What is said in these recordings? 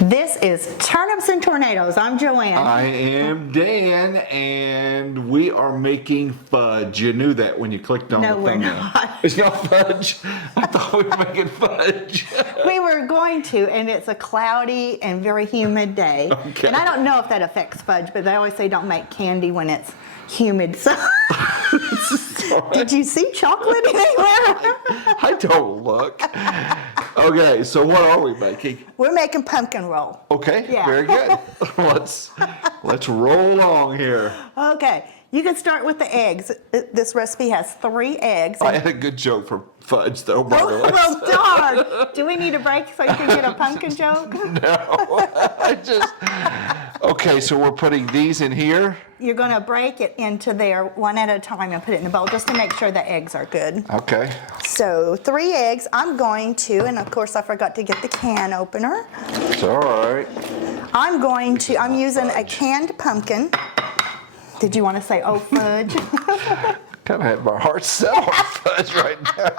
This is Turnips and Tornadoes. I'm Joanne. I am Dan, and we are making fudge. You knew that when you clicked on No, the we're thumbnail. not. It's not fudge. I thought we were making fudge. We were going to, and it's a cloudy and very humid day. Okay. And I don't know if that affects fudge, but they always say don't make candy when it's humid. So, did you see chocolate anywhere? I don't look. Okay, so what are we making? We're making pumpkin roll. Okay, Yeah. very good. Let's roll along here. Okay, you can start with the eggs. This recipe has 3 eggs. I had a good joke for fudge, though, by the way. Well, darn. Do we need a break so you can get a pumpkin joke? Okay, so we're putting these in here. You're going to break it into there one at a time and put it in a bowl just to make sure the eggs are good. Okay. So 3 eggs. I'm going to, and of course I forgot to get the can opener. It's all right. I'm using a canned pumpkin. Did you want to say, oh, fudge? Kind of had my heart set on fudge right now.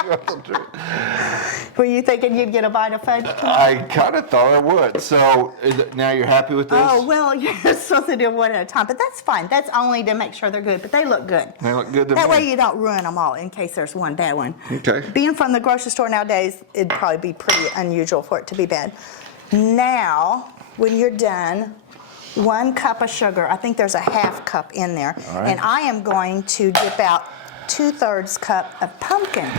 Were you thinking you'd get a bite of fudge tonight? I kind of thought I would. So now you're happy with this? Oh, well, you're supposed to do one at a time, but that's fine. That's only to make sure they're good, but they look good. They look good to That me. way you don't ruin them all in case there's one bad one. Okay. Being from the grocery store nowadays, it'd probably be pretty unusual for it to be bad. Now, when you're done, 1 cup of sugar. I think there's a ½ cup in there. All right. And I am going to dip out 2/3 cup of pumpkin.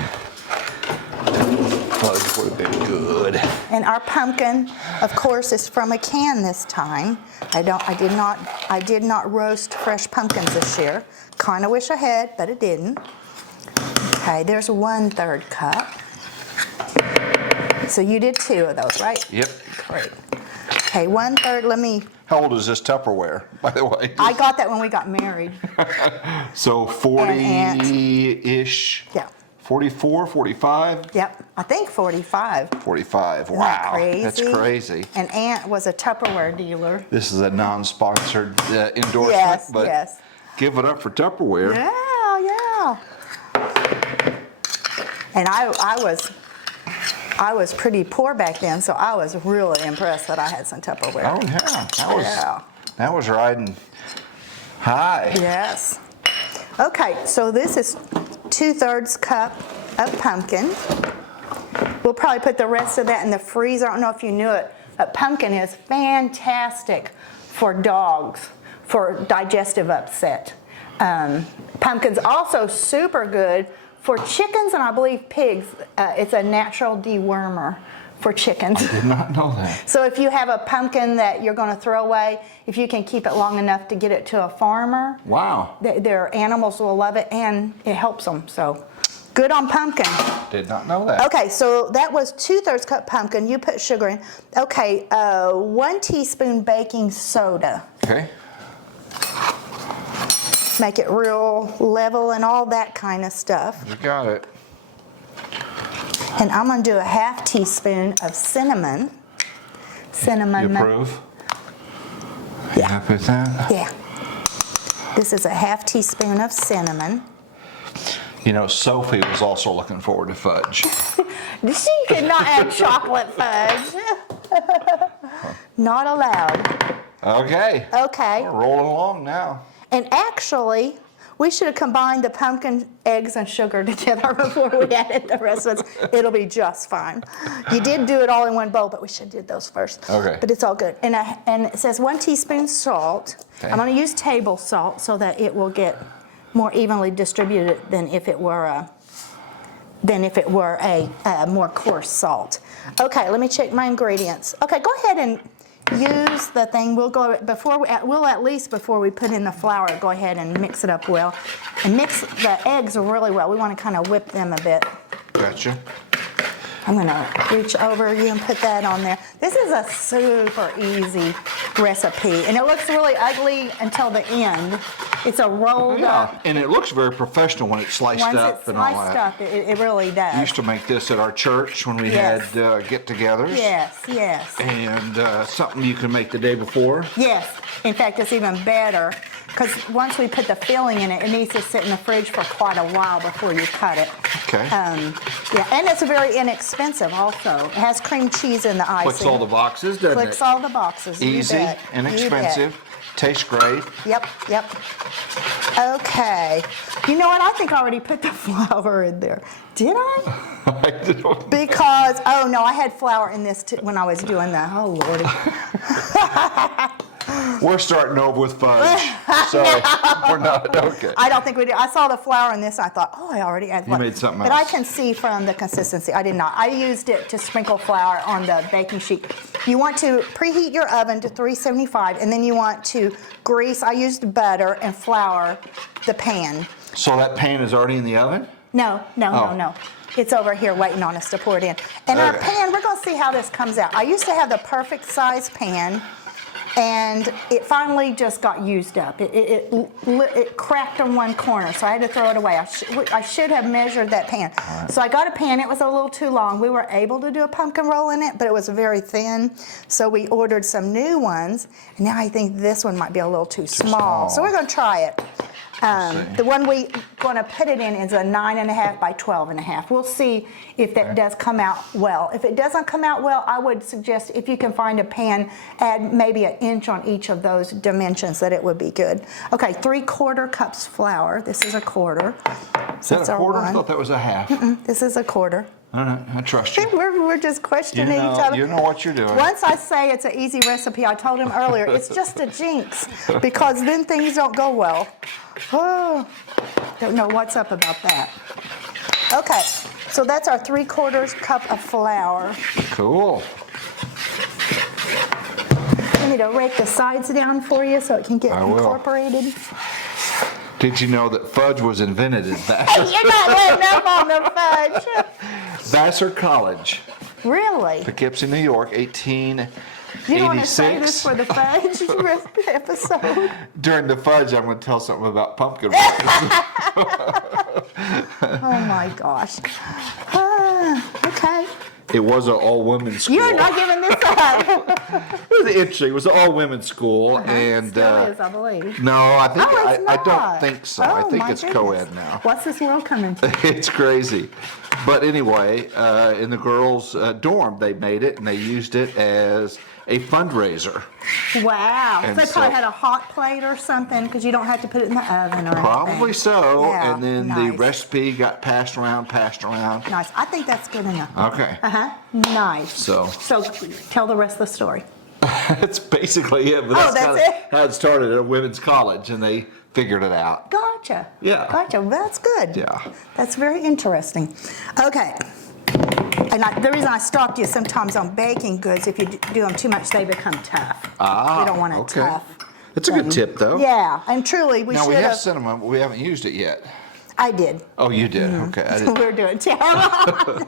Fudge would have been good. And our pumpkin, of course, is from a can this time. I did not roast fresh pumpkins this year. Kind of wish I had, but it didn't. Okay, there's 1/3 cup. So you did 2 of those, right? Yep. Great. Okay, 1/3. Let me. How old is this Tupperware, by the way? I got that when we got married. So 40-ish. Yeah. 44, 45? Yep. I think 45. 45. Isn't that Wow. crazy? That's crazy. And Aunt was a Tupperware dealer. This is a non-sponsored endorsement, Yes, but yes. give it up for Tupperware. Yeah. And I was pretty poor back then, so I was really impressed that I had some Tupperware. Oh, yeah. That was riding high. Yes. Okay, so this is 2/3 cup of pumpkin. We'll probably put the rest of that in the freezer. I don't know if you knew it, but pumpkin is fantastic for dogs, for digestive upset. Pumpkin's also super good for chickens and I believe pigs. It's a natural dewormer for chickens. Did not know that. So if you have a pumpkin that you're going to throw away, if you can keep it long enough to get it to a farmer, Wow. their animals will love it and it helps them. So good on pumpkin. Did not know that. Okay, so that was 2/3 cup pumpkin. You put sugar in. Okay, 1 teaspoon baking soda. Okay. Make it real level and all that kind of stuff. You got it. And I'm going to do a ½ teaspoon of cinnamon. Cinnamon. You approve? Yeah. You happy with that? Yeah. This is a ½ teaspoon of cinnamon. You know, Sophie was also looking forward to fudge. She could not have chocolate fudge. Not allowed. Okay. Okay. We're rolling along now. And actually, we should have combined the pumpkin, eggs, and sugar together before we added the rest of it. It'll be just fine. You did do it all in one bowl, but we should have did those first. Okay. But it's all good. And it says 1 teaspoon salt. Okay. I'm going to use table salt so that it will get more evenly distributed than if it were a more coarse salt. Okay, let me check my ingredients. Okay, go ahead and use the thing. We'll at least before we put in the flour, go ahead and mix it up well, and mix the eggs really well. We want to kind of whip them a bit. Gotcha. I'm going to reach over you and put that on there. This is a super easy recipe, and it looks really ugly until the end. It's a rolled up. Yeah, and it looks very professional when it's sliced Once up it's and all sliced that. up, it really does. We used to make this at our church when we Yes. had get-togethers. Yes. And something you can make the day before. Yes. In fact, it's even better because once we put the filling in it, it needs to sit in the fridge for quite a while before you cut it. Okay. Yeah, and it's very inexpensive. inexpensive also. It has cream cheese in the icing. Clicks all the boxes, doesn't Clicks it? all the boxes. You Easy, bet. You bet. inexpensive, tastes great. Yep, yep. Okay. You know what? I think I already put the flour in there. Did I? I don't- Because, oh no, I had flour in this when I was doing that. Oh, Lordy. We're starting over with fudge, so we're not okay. I don't think we did. I saw the flour in this and I thought, oh, I already added flour. made something But I else. can see from the consistency. I did not. I used it to sprinkle flour on the baking sheet. You want to preheat your oven to 375 and then you want to grease. I used butter and flour the pan. So that pan is already in the oven? No. Oh. It's over here waiting on us to pour it in. And our Okay. pan, we're going to see how this comes out. I used to have the perfect size pan, and it finally just got used up. It cracked on one corner, so I had to throw it away. I should have measured that pan. So I got a pan. It was a little too long. We were able to do a pumpkin roll in it, but it was very thin. So we ordered some new ones, and now I think this one might be a little too small. So we're going to try it. The one we're going to put it in is a 9.5 by 12.5. We'll see if that does come out well. If it doesn't come out well, I would suggest if you can find a pan, add maybe an inch on each of those dimensions, that it would be good. Okay, 3/4 cups flour. This is a quarter. Is that that's a our quarter? I one. thought that was a half. This is a quarter. I don't know. I trust you. We're just questioning each other. You know what you're doing. Once I say it's an easy recipe, I told him earlier, it's just a jinx because then things don't go well. Oh, don't know what's up about that. Okay, so that's our 3/4 cup of flour. Cool. I need to rake the sides down for you so it can get I will. incorporated. Did you know that fudge was invented in Vassar? You're not letting up on the fudge. Vassar College, Really? Poughkeepsie, New York, 1886. You don't want to say this for the fudge episode? During the fudge, I'm going to tell something about pumpkin. Oh my gosh. Okay. It was an all-women's school. You're not giving this up. It was interesting. It was an all-women's school, and Still is, I believe. no, I think Oh, it's I not. don't think so. I Oh, think my it's goodness. co-ed now. What's this world coming to? It's crazy. But anyway, in the girls' dorm, they made it, and they used it as a fundraiser. Wow. And So they probably so- had a hot plate or something because you don't have to put it in the oven or Probably anything. so. Yeah, And then the nice. recipe got passed around. Nice. I think that's good enough. Okay. Uh-huh. Nice. So- tell the rest of the story. That's basically it. But Oh, that's kinda it? how it started at a women's college, and they figured it out. Gotcha. Yeah. Gotcha. Well, that's good. Yeah. That's very interesting. Okay. And the reason I stopped you sometimes on baking goods, if you do them too much, they become tough. You don't want it okay. tough. That's a good tip, though. Yeah, and truly, we Now, should we have have. cinnamon, but we haven't used it yet. I did. Oh, you did? Okay. I didn't. We're doing terrible.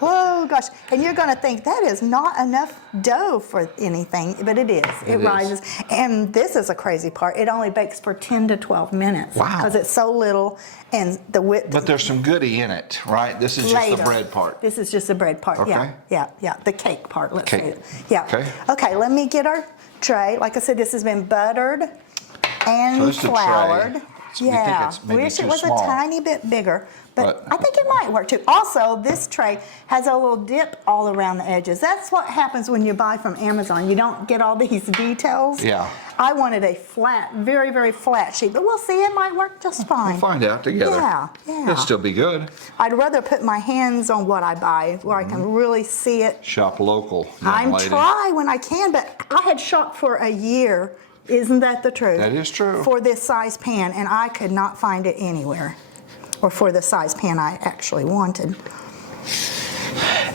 Oh gosh, and you're going to think that is not enough dough for anything, but it is. It It is. rises, and this is a crazy part. It only bakes for 10 to 12 minutes. Wow. Because it's so little, and the width. But there's some goodie in it, right? This is just Later. the bread part. This is just the bread part. Okay. Yeah. The cake part. Let's Cake. say it. Yeah. Okay. Okay. Let me get our tray. Like I said, this has been buttered and So this is a tray. floured. So we think Yeah. it's maybe Wish too it was small. a tiny bit bigger, but But- I think it might work too. Also, this tray has a little dip all around the edges. That's what happens when you buy from Amazon. You don't get all these details. Yeah. I wanted a flat, very, very flat sheet, but we'll see. It might work just fine. We'll find out together. Yeah. It'll still be good. I'd rather put my hands on what I buy where I can really see it. Shop local, young I'm lady. try when I can, but I had shopped for a year. Isn't that the truth? That is true. For this size pan, and I could not find it anywhere, or for the size pan I actually wanted.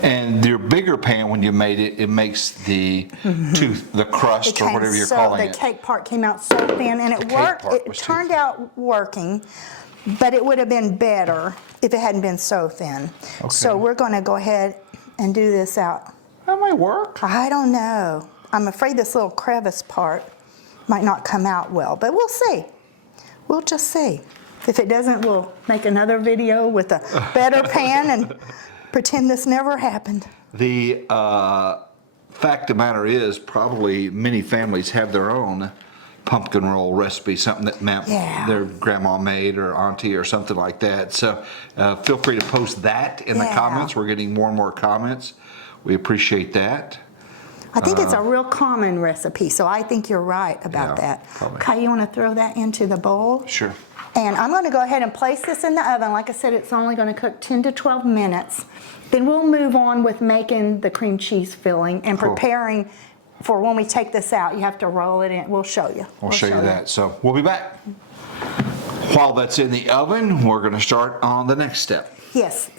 And your bigger pan, when you made it, it makes the the crust or whatever you're calling the it. cake part came out so thin, and it cake worked. part It was too turned thin. out working, but it would have been better if it hadn't been so thin. So Okay. we're going to go ahead and do this out. That might work. I don't know. I'm afraid this little crevice part might not come out well, but we'll see. We'll just see. If it doesn't, we'll make another video with a better pan and pretend this never happened. The fact of the matter is, probably many families have their own pumpkin roll recipe, something that their grandma made or auntie or something like that. So feel free to post that in the comments. We're getting more and more comments. We appreciate that. I think it's a real common recipe, so I think you're right about that. Probably. Okay, you want to throw that into the bowl? Sure. And I'm going to go ahead and place this in the oven. Like I said, it's only going to cook 10 to 12 minutes. Then we'll move on with making the cream cheese filling and preparing for when we take this out. You have to roll it in. We'll show you. We'll show you that. So we'll be back. While that's in the oven, we're going to start on the next step. Yes,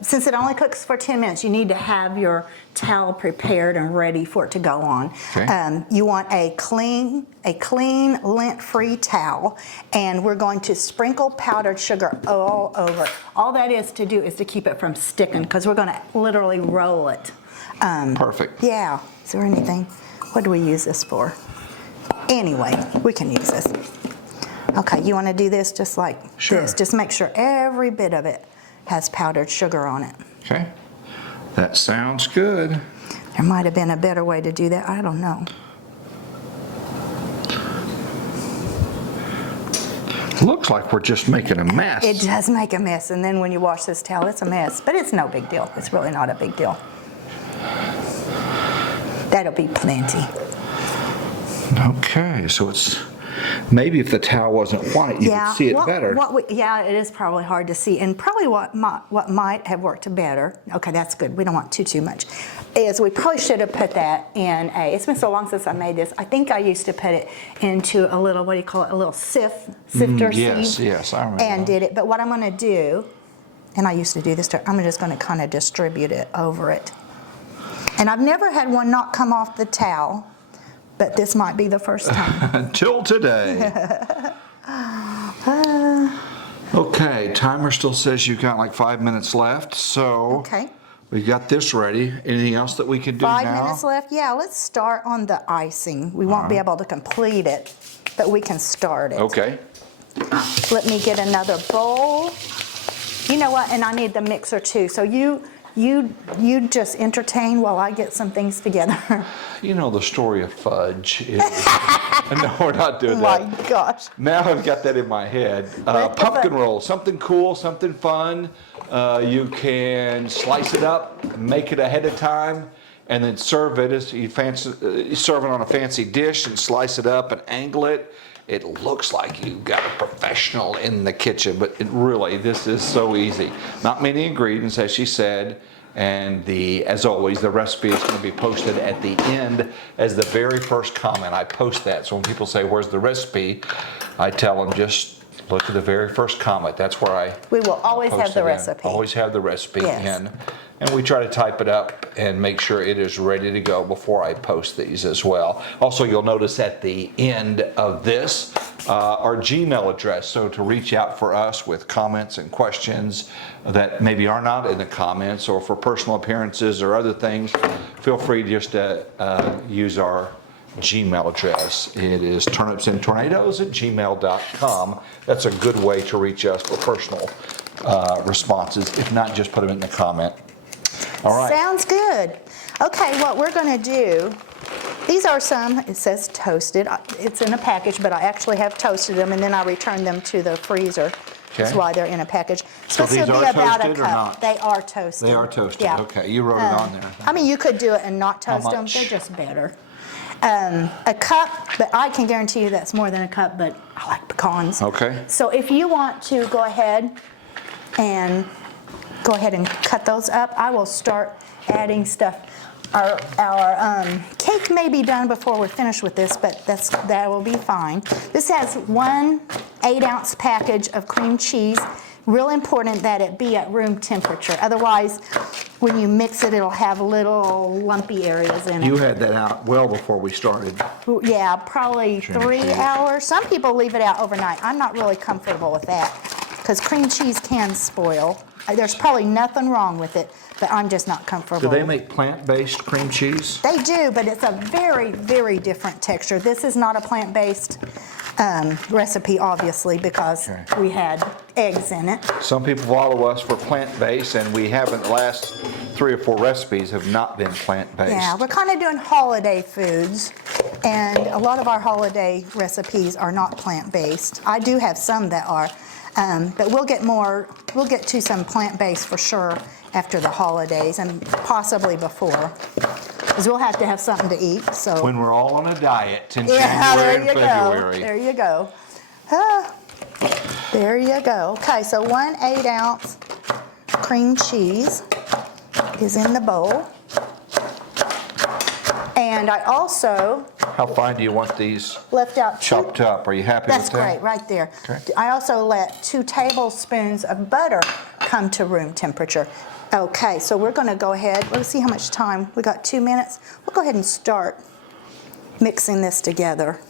since it only cooks for 10 minutes, you need to have your towel prepared and ready for it to go on. Okay. You want a clean, lint-free towel, and we're going to sprinkle powdered sugar all over it. All that is to do is to keep it from sticking, because we're going to literally roll it. Perfect. Yeah. Is there anything? What do we use this for? Anyway, we can use this. Okay, you want to do this just like this. Just make sure every bit of it has powdered sugar on it. Okay. That sounds good. There might have been a better way to do that. I don't know. Looks like we're just making a mess. It does make a mess, and then when you wash this towel, it's a mess. But it's no big deal. It's really not a big deal. That'll be plenty. Okay, so it's maybe if the towel wasn't white, you could see it better. It is probably hard to see, and probably what might have worked better. Okay, that's good. We don't want too much. Is we probably should have put that in a. It's been so long since I made this. I think I used to put it into a little, what do you call it? A little sifter sieve. Yes, I remember. And did it. But what I'm going to do, and I used to do this. I'm just going to kind of distribute it over it. And I've never had one not come off the towel. But this might be the first time. Until today. Okay, timer still says you've got like 5 minutes left, so we got this ready. Anything else that we can do now? 5 minutes left? Yeah, let's start on the icing. We won't be able to complete it, but we can start it. Okay. Let me get another bowl. You know what? And I need the mixer too. So you just entertain while I get some things together. You know the story of fudge is... No, we're not doing that. Oh my gosh. Now I've got that in my head. Pumpkin roll, something cool, something fun. You can slice it up, make it ahead of time, and then serve it as you serve it on a fancy dish and slice it up and angle it. It looks like you've got a professional in the kitchen, but this is so easy. Not many ingredients, as she said, and as always, the recipe is going to be posted at the end as the very first comment. I post that, so when people say, "Where's the recipe?" I tell them just look at the very first comment. That's where we will always have the recipe. Always have the recipe in. And we try to type it up and make sure it is ready to go before I post these as well. Also, you'll notice at the end of this, our Gmail address. So to reach out for us with comments and questions that maybe are not in the comments, or for personal appearances or other things, feel free just to use our Gmail address. It is turnipsandtornadoes@gmail.com. That's a good way to reach us for personal responses. If not, just put them in the comment. All right. Sounds good. Okay, what we're going to do, these are some, it says toasted. It's in a package, but I actually have toasted them, and then I returned them to the freezer. That's why they're in a package. So these are toasted or not? They are toasted. They are toasted. Yeah. Okay, you wrote it on there. I mean, you could do it and not toast them. They're just better. A cup, but I can guarantee you that's more than a cup, but I like pecans. Okay. So if you want to go ahead and cut those up, I will start adding stuff. Our cake may be done before we're finished with this, but that will be fine. This has 1 8-ounce package of cream cheese. Real important that it be at room temperature. Otherwise, when you mix it, it'll have little lumpy areas in it. You had that out well before we started. Yeah, probably 3 hours. Some people leave it out overnight. I'm not really comfortable with that because cream cheese can spoil. There's probably nothing wrong with it, but I'm just not comfortable. Do they make plant-based cream cheese? They do, but it's a very, very different texture. This is not a plant-based recipe, obviously, because we had eggs in it. Some people follow us for plant-based, and we haven't. The last 3 or 4 recipes have not been plant-based. Yeah, we're kind of doing holiday foods. And a lot of our holiday recipes are not plant-based. I do have some that are, but we'll get to some plant-based for sure after the holidays and possibly before. Because we'll have to have something to eat, so. When we're all on a diet in Yeah, January there and you February. go. There you go. Ah, there you go. Okay, so 1 8-ounce cream cheese is in the bowl. And I also How fine do you want these left out chopped up? Are you happy That's with that? great, right there. Okay. I also let 2 tablespoons of butter come to room temperature. Okay, so we're gonna go ahead, let's see how much time. We got 2 minutes. We'll go ahead and start mixing this together.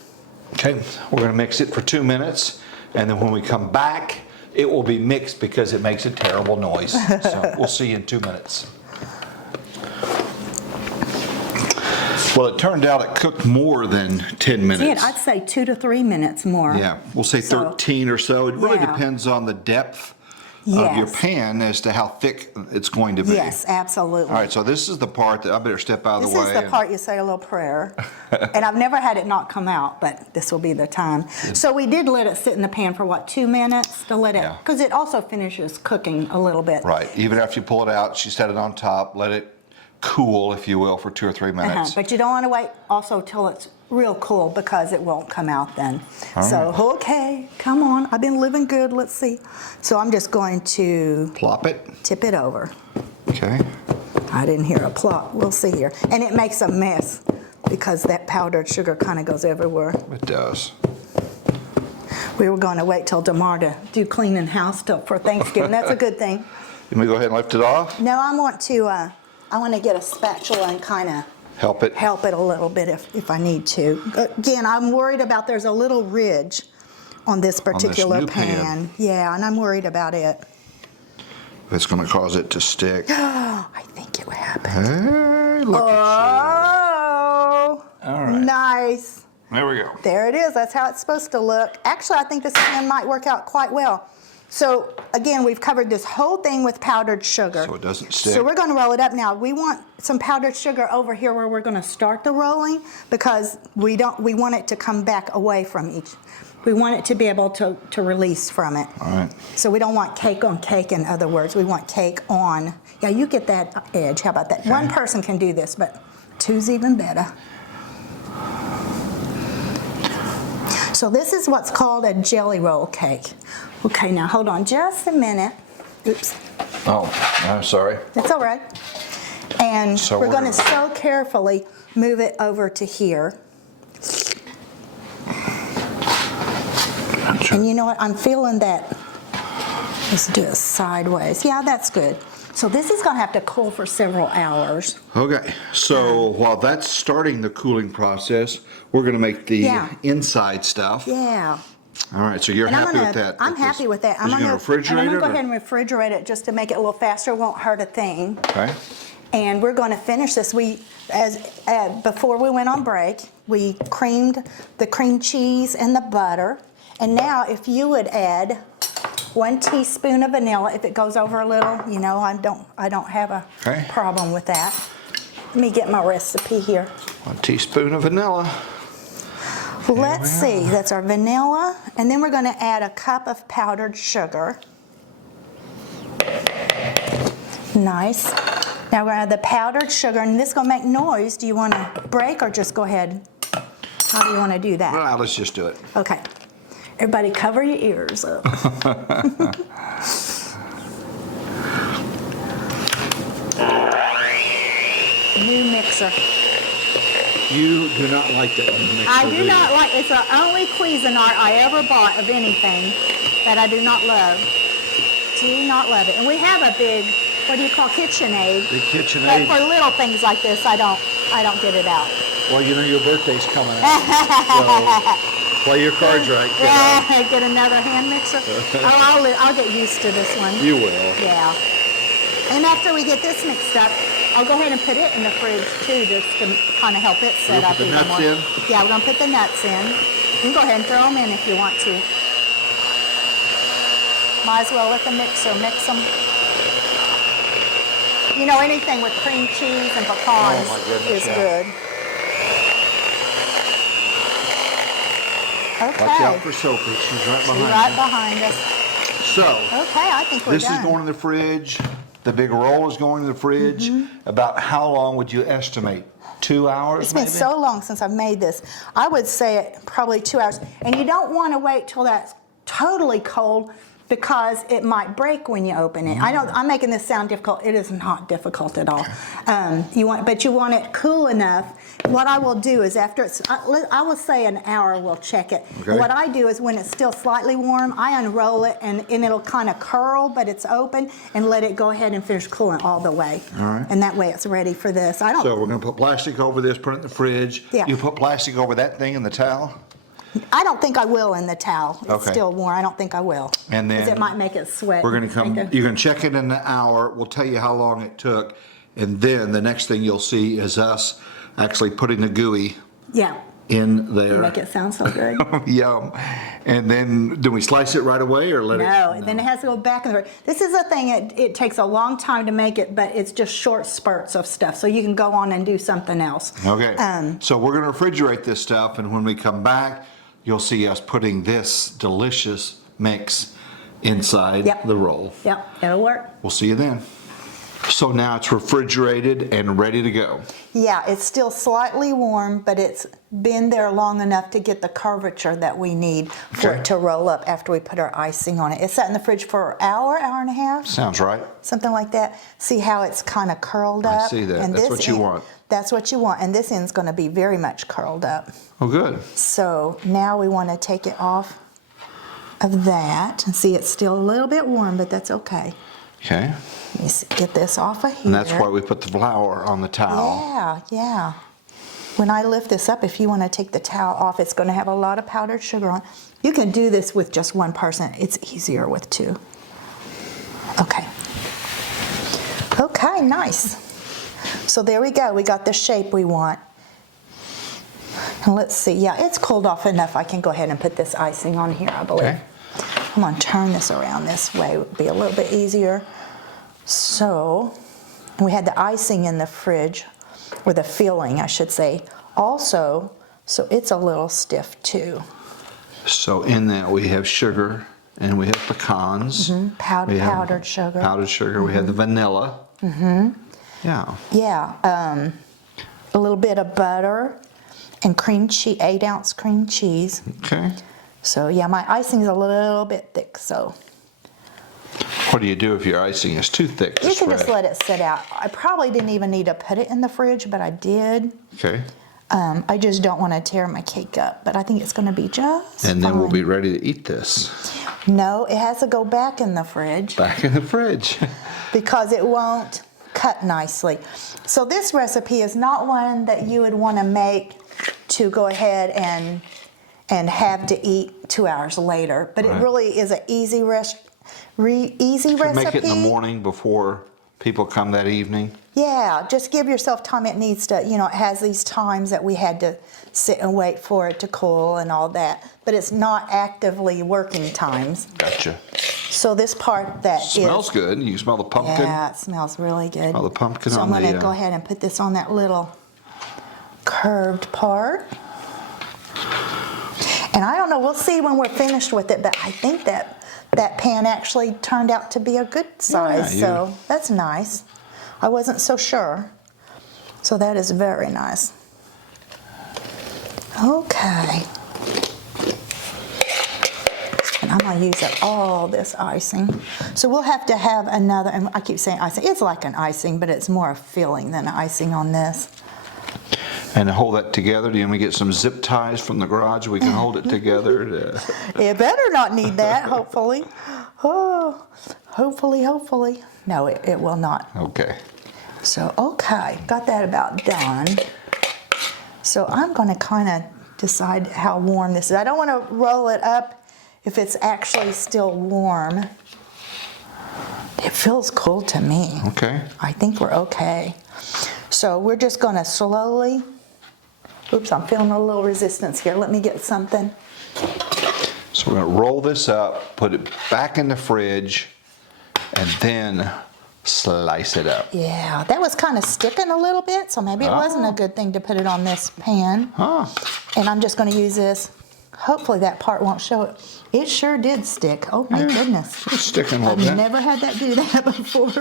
Okay, we're gonna mix it for 2 minutes, and then when we come back, it will be mixed because it makes a terrible noise. So we'll see you in 2 minutes. Well, it turned out it cooked more than 10 minutes. Yeah, I'd say 2 to 3 minutes more. Yeah, we'll say So, 13 or so. It really yeah. depends on the depth of your Yes. pan as to how thick it's going to be. Yes, absolutely. All right, so this is the part that I better step out of This the way. is the and- part you say a little prayer. And I've never had it not come out, but this will be the time. So we did let it sit in the pan for what, 2 minutes to let it, Yeah. because it also finishes cooking a little bit. Right, even after you pull it out, she set it on top, let it cool, if you will, for 2 or 3 minutes. But you don't want to wait also till it's real cool because it won't come out then. So, okay, come on. I've been living good. Let's see. So I'm just going to Plop it. tip it over. Okay. I didn't hear a plop. We'll see here. And it makes a mess because that powdered sugar kind of goes everywhere. It does. We were going to wait till tomorrow to do cleaning house stuff for Thanksgiving. That's a good thing. Let me go ahead and lift it off. No, I want to get a spatula and kind of Help it. help it a little bit if I need to. Again, I'm worried about there's a little ridge on this particular new pan. pan. Yeah, and I'm worried about it. It's going to cause it to stick. I think it will happen. Hey, look Oh, All right. nice. There we go. There it is. That's how it's supposed to look. Actually, I think this pan might work out quite well. So again, we've covered this whole thing with powdered sugar. So it doesn't stick. So we're going to roll it up now. We want some powdered sugar over here where we're going to start the rolling because we want it to come back away from each. We want it to be able to release from it. All right. So we don't want cake on cake, in other words. We want cake on. Yeah, you get that edge. How about that? Okay. One person can do this, but two's even better. So this is what's called a jelly roll cake. Okay, now hold on just a minute. Oops, Oh, I'm sorry. that's all right. And So we're going to orderly. so carefully move it over to here. And you know what? I'm feeling that. Let's do it sideways. Yeah, that's good. So this is going to have to cool for several hours. Okay, so while that's starting the cooling process, we're going to make the Yeah. inside stuff. Yeah. All right, so you're And happy with that? I'm happy with that. Is you going to refrigerate and I'm it? going to go or- ahead and refrigerate it just to make it a little faster. It won't hurt a thing. Okay. And we're going to finish this. Before we went on break, we creamed the cream cheese and the butter. And now if you would add 1 teaspoon of vanilla, if it goes over a little, you know, I don't have a Okay. problem with that. Let me get my recipe here. 1 teaspoon of vanilla. Let's see, that's our vanilla. And then we're going to add a cup of powdered sugar. Nice. Now we're going to add the powdered sugar, and this is going to make noise. Do you want to break or just go ahead? How do you want to do that? Well, let's just do it. Okay. Everybody cover your ears up. New mixer. You do not like that mixer, I do do you? not like, it's the only Cuisinart I ever bought of anything that I do not love. Do not love it. And we have a big, what do you call, KitchenAid. The But KitchenAid. for little things like this, I don't get it out. Well, you know your birthday's coming up. So play your cards right. kiddo. Get another hand mixer. I'll get used to this one. You will. Yeah. And after we get this mixed up, I'll go ahead and put it in the fridge too, just to kind of help it set You'll up put the even nuts more. in? Yeah, we're gonna put the nuts in. You can go ahead and throw them in if you want to. Might as well let the mixer mix them. You know, anything with cream cheese and pecans Oh, my goodness, is yeah. good. Okay. Watch out for Sophie. She's right She's behind right you. behind us. So, Okay, I think we're this done. is going in the fridge. The big roll is going in the fridge. About how long would you estimate? 2 hours, It's been maybe? so long since I've made this. I would say it probably 2 hours. And you don't want to wait till that's totally cold because it might break when you open it. I'm making this sound difficult. It is not difficult at all. But you want it cool enough. What I will do is after it's, I will say an hour, we'll check it. Okay. What I do is when it's still slightly warm, I unroll it and it'll kind of curl, but it's open, and let it go ahead and finish cooling all the way. All right. And that way it's ready for this. I don't. So we're going to put plastic over this, put it in the fridge. Yeah. You put plastic over that thing in the towel? I don't think I will in the towel. It's Okay. still warm. I don't think I will. And then 'Cause it might make it sweat. We're going to come, Make you're going to check it in an hour. We'll tell you how long it took. And then the next thing you'll see is us actually putting the gooey Yeah. in there. Make it sound so good. Yum. And then, do we slice it right away or let No, it? then it has to go back in the. This is the thing. It takes a long time to make it, but it's just short spurts of stuff, so you can go on and do something else. Okay. Um, So we're going to refrigerate this stuff, and when we come back, you'll see us putting this delicious mix inside Yep. the roll. Yep, it'll work. We'll see you then. So now it's refrigerated and ready to go. Yeah, it's still slightly warm, but it's been there long enough to get the curvature that we need for Okay. it to roll up after we put our icing on it. It sat in the fridge for an hour, hour and a half. Sounds right. Something like that. See how it's kind of curled I up? see that. And That's this what you end- want. That's what you want. And this end's going to be very much curled up. Oh, good. So now we want to take it off of that. And see, it's still a little bit warm, but that's okay. Okay. Let me get this off of here. And that's why we put the flour on the towel. Yeah, yeah. When I lift this up, if you want to take the towel off, it's going to have a lot of powdered sugar on. You can do this with just one person. It's easier with two. Okay. Okay, nice. So there we go. We got the shape we want. And let's see. Yeah, it's cooled off enough. I can go ahead and put this icing on here, I believe. Okay. I'm going to turn this around this way. It would be a little bit easier. So, we had the icing in the fridge, or the filling, I should say, also, so it's a little stiff too. So in that we have sugar and we have pecans. We have Powdered sugar. Powdered sugar. We have the vanilla. Yeah. Yeah, a little bit of butter and cream cheese, 8-ounce cream cheese. Okay. So yeah, my icing's a little bit thick, so What do you do if your icing is too thick to you can spread? just let it sit out. I probably didn't even need to put it in the fridge, but I did. Okay. I just don't want to tear my cake up, but I think it's going to be just And then we'll fine. be ready to eat this. No, it has to go back in the fridge Back in the fridge. because it won't cut nicely. So this recipe is not one that you would want to make to go ahead and have to eat 2 hours later, but Right. it really is an easy recipe. Make it in the morning before people come that evening. Yeah, just give yourself time. It needs to, it has these times that we had to sit and wait for it to cool and all that, but it's not actively working times. Gotcha. So this part that Smells good. You smell the pumpkin. Yeah, it smells really good. Smell the pumpkin so on I'm going the, to go ahead and put this on that little curved part. And I don't know, we'll see when we're finished with it, but I think that pan actually turned out to be a good size, Yeah, so that's nice. I wasn't so sure. So that is very nice. Okay. And I'm going to use up all this icing. So we'll have to have another, and I keep saying icing, it's like an icing, but it's more a filling than an icing on this. And to hold that together, do you want me to get some zip ties from the garage? We can hold it together. It better not need that, hopefully. Oh, hopefully. No, it will not. Okay. So, okay, got that about done. So I'm going to kind of decide how warm this is. I don't want to roll it up if it's actually still warm. It feels cool to me. Okay. I think we're okay. So we're just going to slowly, oops, I'm feeling a little resistance here. Let me get something. So we're going to roll this up, put it back in the fridge, and then slice it up. Yeah, that was kind of sticking a little bit, so maybe it wasn't a good thing to put it on this pan. Huh. And I'm just going to use this Hopefully that part won't show it. It sure did stick. Oh my goodness. It's sticking a little I've bit. never had that do that before.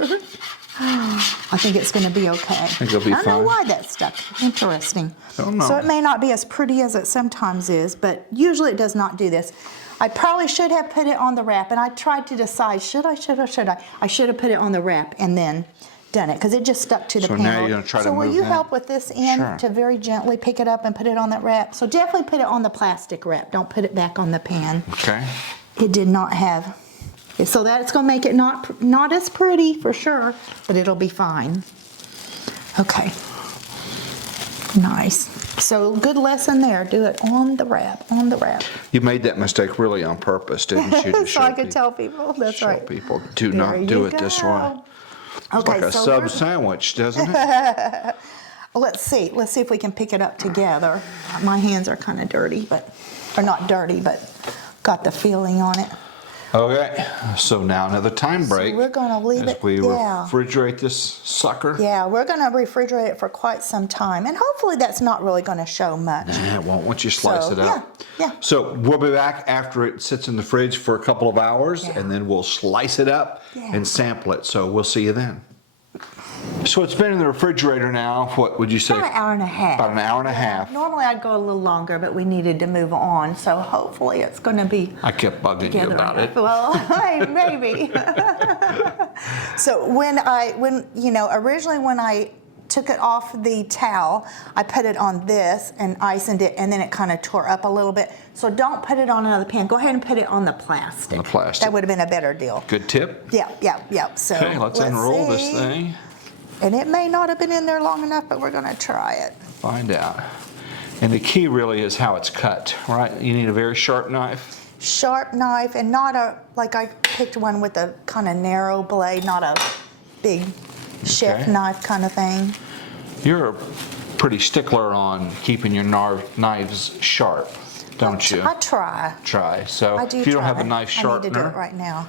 I think it's going to be okay. I think it'll be don't know fine. why that stuck. Interesting. Don't know. So it may not be as pretty as it sometimes is, but usually it does not do this. I probably should have put it on the wrap, and I tried to decide, should I? I should have put it on the wrap and then done it, because it just stuck to the So pan. now you're gonna try to So will move you that? help with this end Sure. to very gently pick it up and put it on that wrap? So definitely put it on the plastic wrap. Don't put it back on the pan. Okay. It did not have, so that's gonna make it not as pretty for sure, but it'll be fine. Okay. Nice. So good lesson there. Do it on the wrap, on the wrap. You made that mistake really on purpose, didn't you? to So show I could people- tell people, that's show right. people, do There not do you it this way. go. It's Okay, like a so sub we're- sandwich, doesn't it? Let's see if we can pick it up together. My hands are kind of dirty, or not dirty, but got the feeling on it. Okay, so now another time break. we're gonna leave as it- we yeah. refrigerate this sucker. Yeah, we're gonna refrigerate it for quite some time, and hopefully that's not really gonna show much. Yeah, it won't once you slice So, it up. yeah. So we'll be back after it sits in the fridge for a couple of hours, Yeah. and then we'll slice it up Yeah. and sample it. So we'll see you then. So it's been in the refrigerator now, what would you say? About an hour and a half. About an hour and a half. Normally I'd go a little longer, but we needed to move on, so hopefully it's gonna be I kept bugging you together about enough. it. Well, hey, maybe. So originally when I took it off the towel, I put it on this and icened it, and then it kind of tore up a little bit. So don't put it on another pan. Go ahead and put it on the plastic. On the plastic. That would have been a better deal. Good tip. Yeah. So Okay, let's unroll this see. thing. And it may not have been in there long enough, but we're gonna try it. Find out. And the key really is how it's cut, right? You need a very sharp knife. Sharp knife, and not like I picked one with a kind of narrow blade, not a big chef Okay. knife kind of thing. You're a pretty stickler on keeping your knives sharp, don't you? I try. Try. So I do if you don't try. have a knife I need to do it sharpener, right now.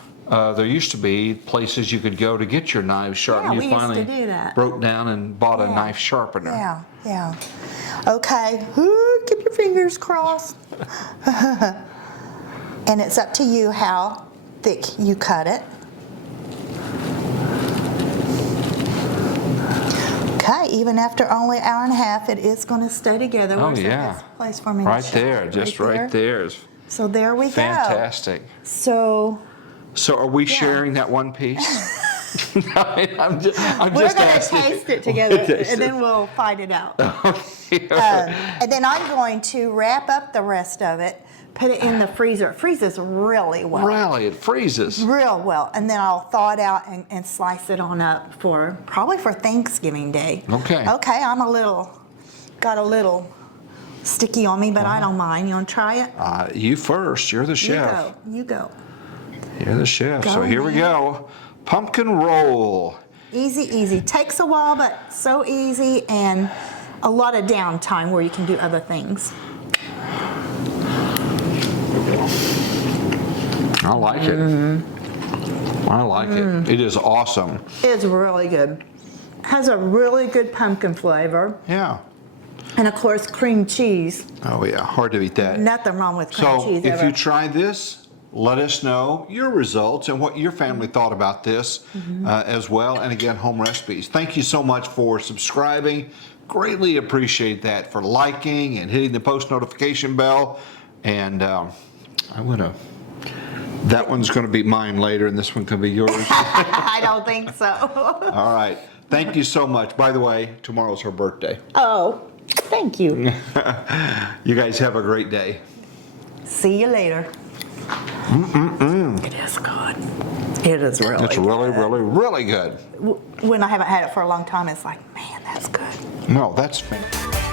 there used to be places you could go to get your knives sharpened. Yeah, we You used to finally do that. broke down and bought a Yeah. knife sharpener. Yeah. Okay, ooh, keep your fingers crossed. And it's up to you how thick you cut it. Okay, even after only an hour and a half, it is going to stay together. Oh, Where's the yeah. best place for me to Right show there, it? just right there is So there we go. fantastic. So So are we sharing that one piece? I'm just we're going to asking. taste it together, Taste and it. then we'll fight it out. And then I'm going to wrap up the rest of it, put it in the freezer. It freezes really well. Really, it freezes. Real well. And then I'll thaw it out and slice it on up probably for Thanksgiving Day. Okay. Okay, got a little sticky on me, but I don't mind. You want to try it? You first. You're the chef. You go. You're the chef. Go, So here we man. go. Pumpkin roll. Easy. Takes a while, but so easy, and a lot of downtime where you can do other things. I like it. Mm-hmm. I like it. It is awesome. It's really good. Has a really good pumpkin flavor, Yeah. and of course cream cheese. Oh yeah. Hard to beat that. Nothing wrong with cream So cheese if ever. you try this, let us know your results and what your family thought about this as well. And again, home recipes. Thank you so much for subscribing. Greatly appreciate that, for liking and hitting the post notification bell. And that one's gonna be mine later, and this one can be yours. I don't think so. All right. Thank you so much. By the way, tomorrow's her birthday. Oh, thank you. You guys have a great day. See you later. It is good. It is really It's good. really good. When I haven't had it for a long time, it's like, man, that's good. No, that's fantastic.